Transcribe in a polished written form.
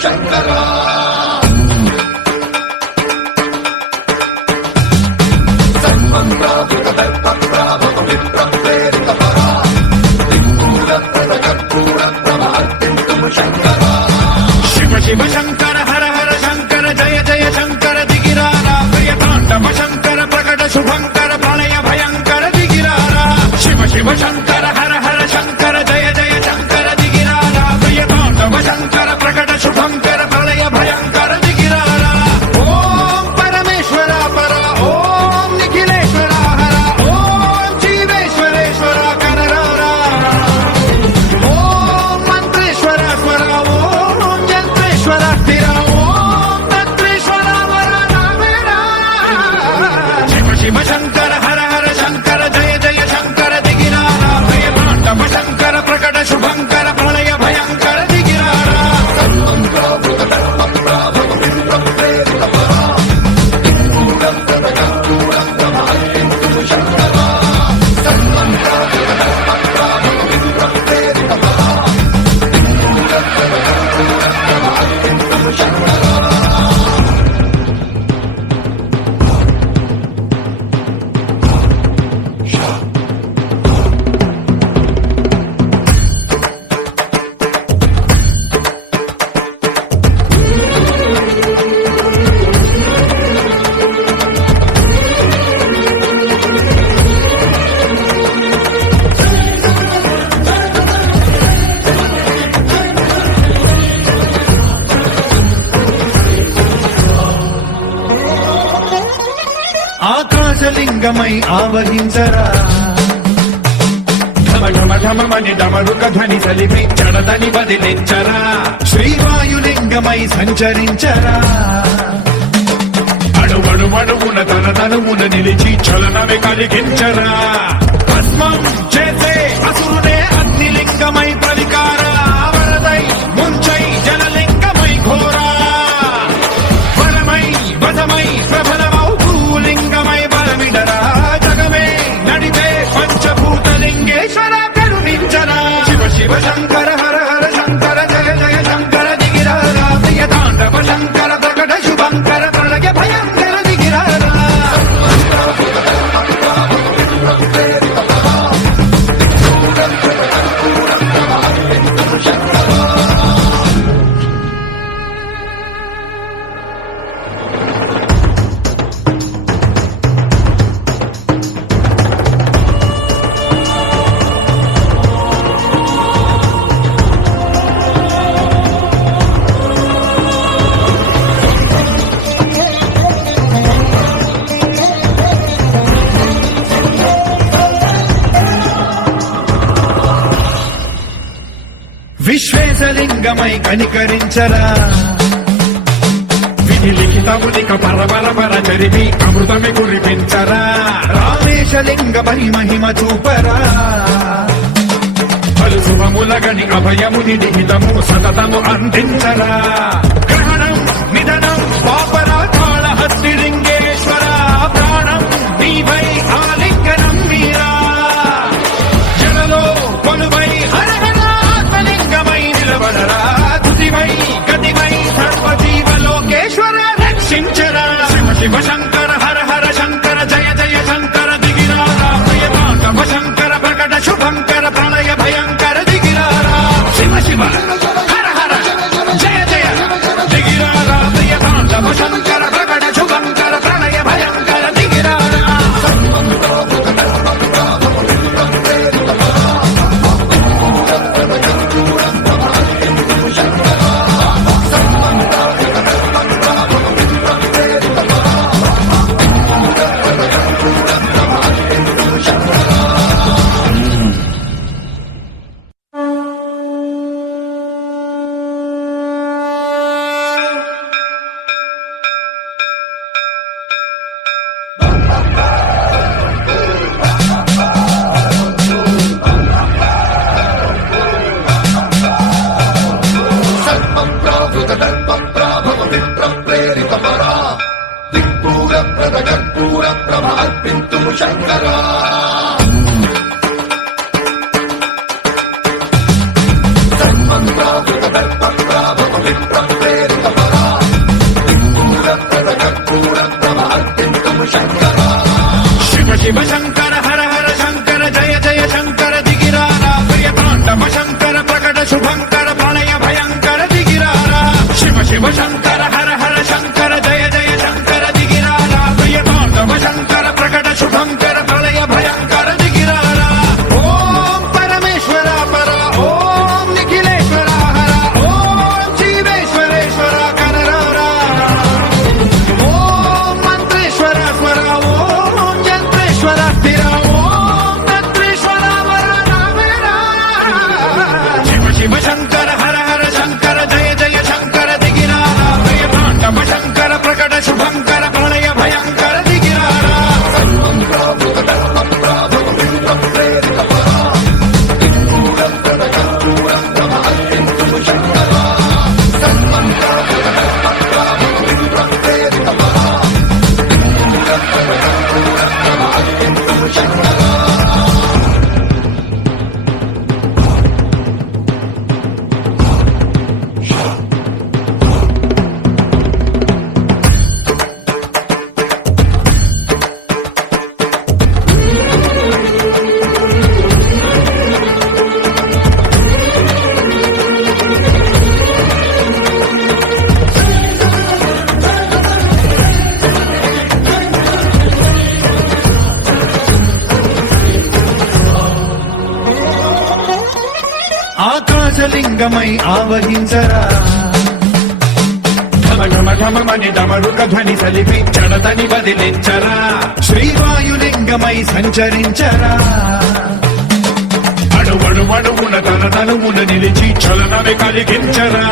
శంకరా శివ శివ శంకర హర హర శంకర జయ జయ శంకర దిగిరారా ప్రియతాండవ శంకర ప్రకట శుభంకర ప్రళయ భయంకర దిగిరారా శివ శివ శంకర హర హర శంకర జయ జయ శంకర దిగిరారా ప్రియతాండవ శంకర ప్రకట శుభంకర ప్రళయ భయంకర దిగిరారా ఓం పరమేశ్వర పర ఓం నిఖిలేశ్వర హర ఓం జీవేశ్వరేశ్వర కనరారా ఓం మంత్రేశ్వర స్వర ఓం జంత్రేశ్వర స్థిర ఓం తత్రేశ్వర వర నామేరా శివ శివ శంకర హర హర శంకర జయ జయ శంకర దిగిరారా ప్రియతాండవ శంకర ప్రకట శుభంకర ప్రళయ భయంకర దిగిరారా ఆకాశలింగమై ఆవహించరా ఢమ ఢమ ఢమమని డమరుక ధ్వని సలిపి చడదని వదిలించరా శ్రీవాయులింగమై సంచరించరా అడువడువడువున తన తనువున నిలిచి చలనమే కలిగించరా భస్మం చేసే అసురునే అగ్నిలింగమై ప్రవికారా వరదై ముంచై జలలింగమై ఘోరా వరమై వదమై ప్రబలమౌ భూలింగమై బలమిడరా జగమే నడిపే పంచభూతలింగేశ్వర కరుణించరా శివ శివ శంకర హర హర శంకర జయ జయ శంకర దిగిరారా ప్రియతాండవ శంకర ప్రకట శుభంకర ప్రళయ భయంకర దిగిరారా విశ్వేశలింగమై కనికరించరా విధి లిఖితమునిక పరపర పర చరివి అమృతమి కురిపించరా రామేశలింగమై మహిమ చూపరా పలు శుభములగని అభయముని నిహితము సతతము అందించరా గ్రహణం నిధనం పాపరా కాళహస్తి లింగేశ్వర ప్రాణం నీవై ఆలింగనం మీరా జలలో కొలువై తుదివై గతివై సర్వజీవలోకేశ్వర రక్షించరా శివ శివ శంకర హర హర శంకర జయ జయ శంకర దిగిరారా ప్రియతాండవ శంకర ప్రకట శుభంకర ప్రళయ భయంకర దిగిరారా శివ శివ హర హర జయ జయ దిగిరారా ప్రియతాండవ శంకర ప్రకట శుభంకర ప్రళయ భయంకర దిగిరారా कर्पूर प्रभ अर्पिन्तुं शंकरा सर्वं प्रावृत दर्प प्रावृत వాయులింగమై ఆవహించరా ఘమ ఘమ ఘమమని డమరుక ధ్వని సలిపి జడతని వదిలించరా శ్రీవాయులింగమై సంచరించరా అణువణువున తన తనువున నిలిచి చలనమే కలిగించరా